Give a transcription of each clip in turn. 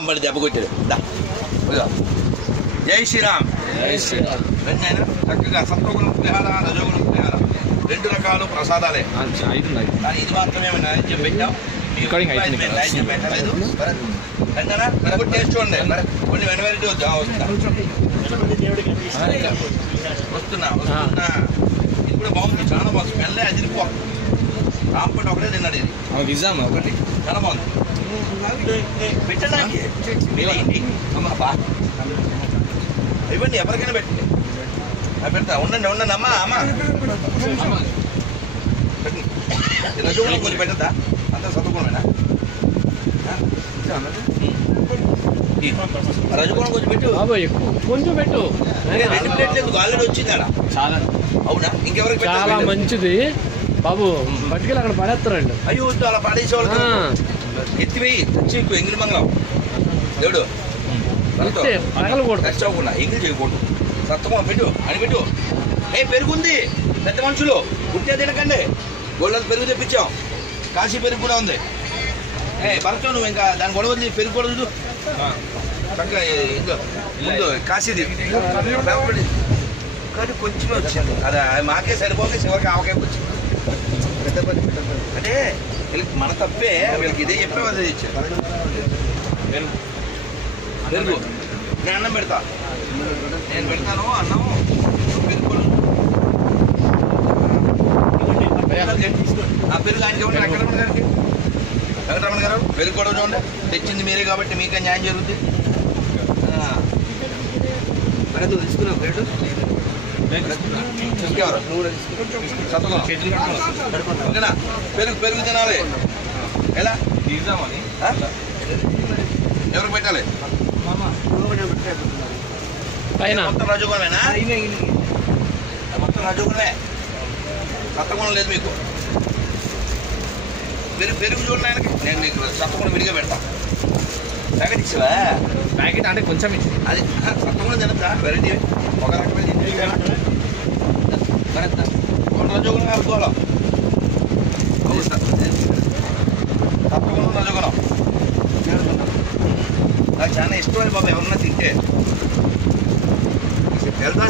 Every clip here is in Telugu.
అంబడి దెబ్బ కొట్టాడు. దా ఇదిగో. జై శ్రీరామ్. రెండు చక్కగా సత్వగుణం పులిహార రజోగుణం పులిహార. రెండు రకాలు ప్రసాదాలే. కానీ ఇది మాత్రమే నైవేద్యం పెట్టాం. నైవేద్యం పెట్టలేదు. రెండనా? టేస్ట్ చూడండి. కొన్ని వెన వెరైటీ వద్దా? వస్తుందా వస్తున్నా వస్తున్నా. ఇది కూడా బాగుంది. చాలా బాగుంది. స్మెల్ అదిరిపో రాంపటి ఒకటే తిన్నాడు ఇది. ఒకటి? బాగుంది పెట్టడానికి. ఇవ్వండి ఎవరికైనా పెట్టండి. పెడతా. ఉండండి ఉండండి అమ్మా అమ్మా. పెట్టండి. కొన్ని పెట్టద్దా? అంతా చదువుకోమేనా రజోగుణం కొంచెం పెట్టు. కొంచెం పెట్టు. రెండు ప్లేట్లు ఆల్రెడీ వచ్చింది చాలా. అవునా? ఇంకెవరికి చాలా? మంచిది. బాబు పట్టుకెళ్ళి అక్కడ పడేస్తారండి. అయ్యో వద్దు అలా పడేసే ఆ, వాళ్ళకి ఎత్తివేయి తెచ్చి ఎంగిలి మంగళం. దేవుడు పగలకూడదు అవ్వకుండా ఎంగిలి చేయకూడదు. సత్తమా పెట్టు అని పెట్టు. ఏ పెరుగుంది. పెద్ద మనుషులు గుట్టే తినకండి. గోళ్ళకి పెరుగు తెప్పించాం. కాశీ పెరుగు కూడా ఉంది. ఏ భరతం నువ్వు ఇంకా దాని గొడవ పెరుగు కూడా చూడు చక్కగా ముందు కాశీది. కానీ కొంచెమే వచ్చింది. అది మాకే సరిపోక చివరికి ఆవకాయ వచ్చింది. అంటే వీళ్ళకి మన తప్పే వీళ్ళకి ఇదే చెప్పే అదే ఇచ్చారు. నేను అన్నం పెడతా. నేను పెడతాను అన్నం నువ్వు పెరుగు. కొడు. ఆ పెరుగు ఆయనకి ఇవ్వండి వెంకటరమణ గారికి. వెంకటరమణ గారు పెరుగు కూడా చూడండి. తెచ్చింది మీరే కాబట్టి మీకే న్యాయం జరుగుతుంది ఆ. తీసుకున్నావు ప్లేటు. ఇంకెవరు సత్తుకున్నావు ఓకేనా పెరుగు పెరుగు తినాలి ఎలా తీద్దామని ఎవరికి పెట్టాలి పైన. మొత్తం రజోగుణమేనా మొత్తం రజోగుణమే సత్తగుణం లేదు మీకు పెరుగు పెరుగు చూడండి ఆయనకి నేను నీకు సత్తగుణం విడిగా పెడతాను ప్యాకెట్ ఇచ్చావా ప్యాకెట్ అంటే కొంచెం అది సత్తగుణం తినద్దా వెరైటీ. ఒక రకమైన రజోగుణం కలుపుకోవాలి సత్తగుణం రజోగుణం నాకు చాలా ఇష్టమైన బాబు ఎవరన్నా తింటే. వెళ్తా.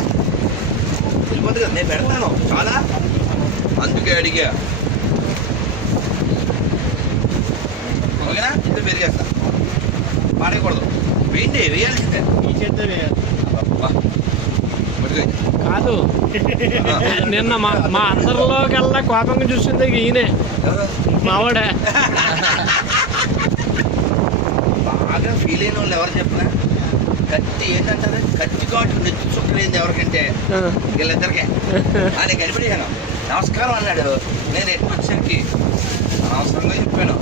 వెళ్ళిపోతుంది కదా నేను పెడతాను. చాలా. అందుకే అడిగా. ఓకేనా? ఇంత పెరిగేస్తా. పాడేయకూడదు. వేయండి వేయాల్సిందే. కాదు. నిన్న మా మా అందరిలోకెల్లా కోపంగా చూసింది ఈయనే? మావాడే. బాగా ఫీల్ అయిన వాళ్ళు ఎవరు చెప్పినా? కత్తి ఏంటంటారు? కత్తి కాటు నెత్తి చుట్టలేదు ఎవరికంటే? వీళ్ళిద్దరికే. ఆయన కనిపెట్టాను నమస్కారం అన్నాడు. నేను ఎటు వచ్చేసరికి అనవసరంగా చెప్పాను.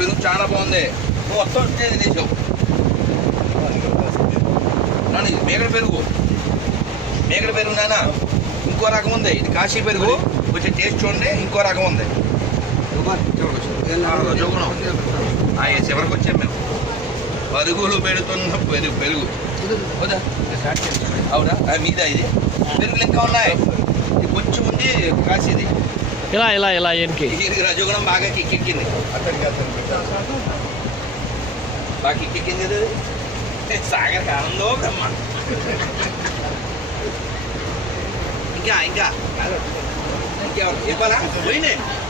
పెరుగు చాలా బాగుంది. నువ్వు మొత్తం వచ్చేది తీసావు ఇది మేకడ పెరుగు. మేకడ పెరుగు నాన్న ఇంకో రకం ఉంది. ఇది కాశీ పెరుగు. కొంచెం టేస్ట్ చూడండి ఇంకో రకం ఉంది. ఆ, చివరికి వచ్చాం మేము. పరుగులు పెడుతున్న పెరుగు పెరుగు. అవునా? ఆ, ఇది? పెరుగులు ఇంకా ఉన్నాయి. ఇది కొంచెం ఉంది కాశీది. ఇలా ఇలా ఇలా ఈయనకి ఇది రజోగుణం బాగా కిక్కెక్కింది బాగా కిక్కెక్కింది ఇది సాగర్ ఆనందో బ్రహ్మ ఇంకా ఇంకా ఇంకా ఇవ్వాలా పోయింది పోయింది సార్.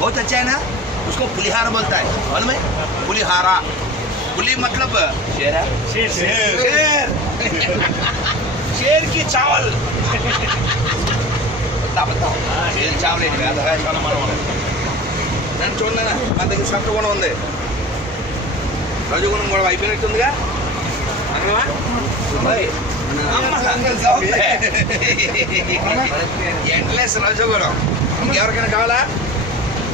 बहुत अच्छा है ना उसको पुलिहारा बोलता है मालूम है पुलिहारा पुली मतलब शेर शेर शेर शेर, शेर की चावल बता बताओ शेर चावल है ना छोड़ना ना मतलब सबको कौन होंगे రజగుణం కూడా అయిపోయినట్టుందిగా. అనగలమా ఎండ్లెస్ రజగుణం. ఇంకెవరికైనా కావాలా?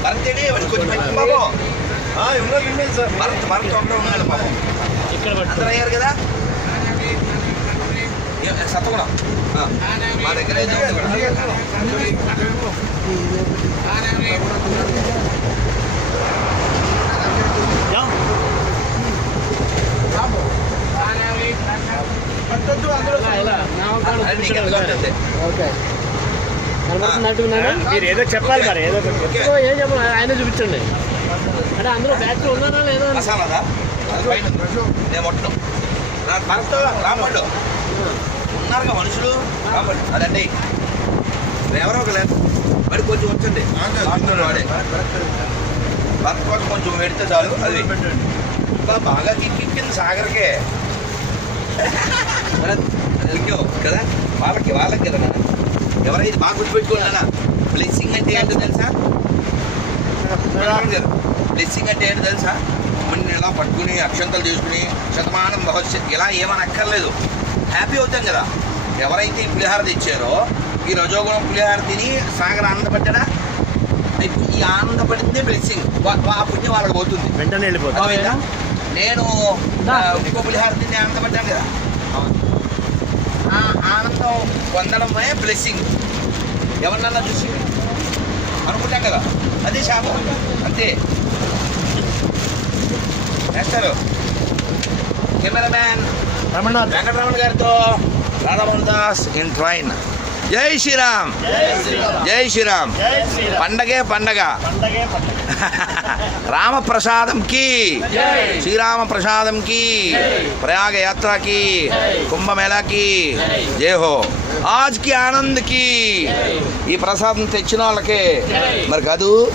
భరత్ ఏడి? వాడికి కొంచెం పెట్టు బాబు భరత్ భరత్ ఒకటే ఉన్నాడు పాపం. అందరూ అయ్యారు కదా? ఆ, మా దగ్గర అయితే ఉంది కూడా. जाओ పట్టొద్దు అందులో ఇలా, ఇలా. నా కాడ అది నీకు కూర్చోండి. ఎంత ఉంటుంది? ఓకే. మీరు ఏదో చెప్పాలి మరి ఏదో. ఏం చెప్పాలి? ఆయన చూపించండి. అంటే అందులో బ్యాచ్ ఉన్నారా లేదా? రామళ్ళు ఉన్నారుగా మనుషులు? రామళ్ళు అదండి. ఎవరో ఒక లేదు మరి కొంచెం లాస్ట్లో వాడే. భర్త కోసం కొంచెం పెడితే చాలు అది. బా- బాగా కిక్కింది సాగర్కే. కదా? వాళ్ళకి వాళ్ళకి కదా. ఎవరైతే బాగా గుర్తుపెట్టుకున్నానా బ్లెస్సింగ్ అంటే ఏంటో తెలుసా? బ్లెస్సింగ్ అంటే ఏంటో తెలుసా? మన ఇలా పట్టుకుని అక్షంతలు తీసుకుని శతమానం భవిష్యత్ ఇలా ఏమని అక్కర్లేదు హ్యాపీ అవుతాం కదా. ఎవరైతే ఈ పులిహార తెచ్చారో ఈ రజోగుణం పులిహార తిని సాగర్ ఆనందపడ్డా ఈ ఆనందపడిందే బ్లెస్సింగ్ ఆ పుణ్యం వాళ్ళకి పోతుంది. వెంటనే వెళ్ళిపోతా అర్థమైందా? నేను ఇంకో పులిహార తిని ఆనందపడ్డాను కదా. ఆ ఆనందం పొందడమే బ్లెస్సింగ్ ఎవరినన్నా చూసి అనుకుంటాం కదా. అదే శాపం. అంతే. వేస్తారు కెమెరామ్యాన్ రమణనాథ్ వెంకటరమణ గారితో రాధామోహన్ దాస్ ఇన్ ట్రైన్. జై శ్రీరామ్. జై శ్రీరామ్. పండగే పండగ. రామ ప్రసాదంకి శ్రీరామ ప్రసాదంకి ప్రయాగ యాత్రకి కుంభమేళాకి. జేహో హో ఆజ్కి ఆనంద్కి. ఈ ప్రసాదం తెచ్చిన వాళ్ళకే. మరి కాదు.